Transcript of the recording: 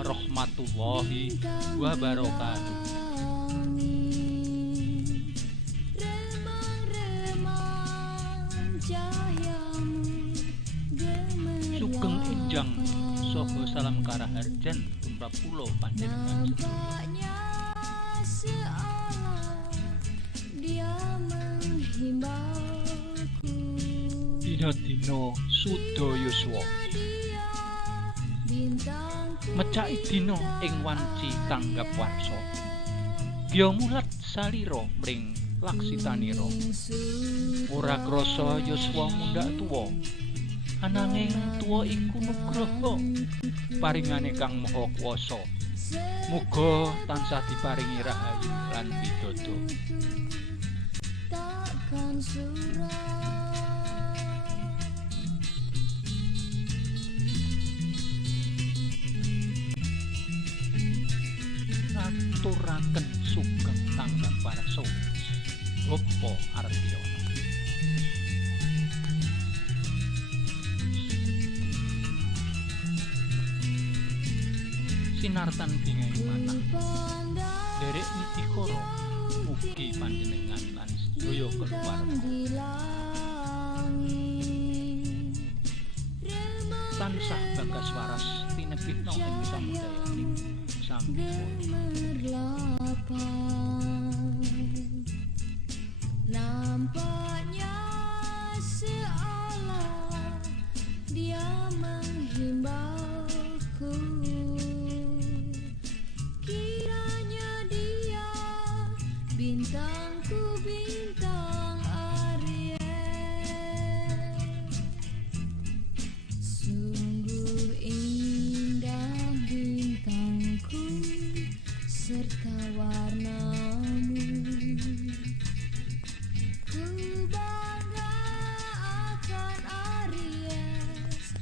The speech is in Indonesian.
warahmatullahi wabarakatuh. Sugeng enjang saha salam karaharjan tumrap kula panjenengan sedaya. Dina-dina Suda Yuswa mecaki dina ing wanci tanggap warsa. Ya mulat salira mring laksitanira. Ora krasa Yuswa mundhak tuwa. Ananging tuwa iku nugraha paringane Kang Maha Kuwasa. Muga tansah diparingi rahayu lan pidada. Aturaken sugeng tanggap warsa. Bapa Artyono. Sinartan bingai manah derek nitikara mugi panjenengan lan sedaya keluarga tansah bagas waras tinebitna ing samudayaning sampurna. Nampaknya seolah dia menghimbauku. Kiranya dia bintangku bintang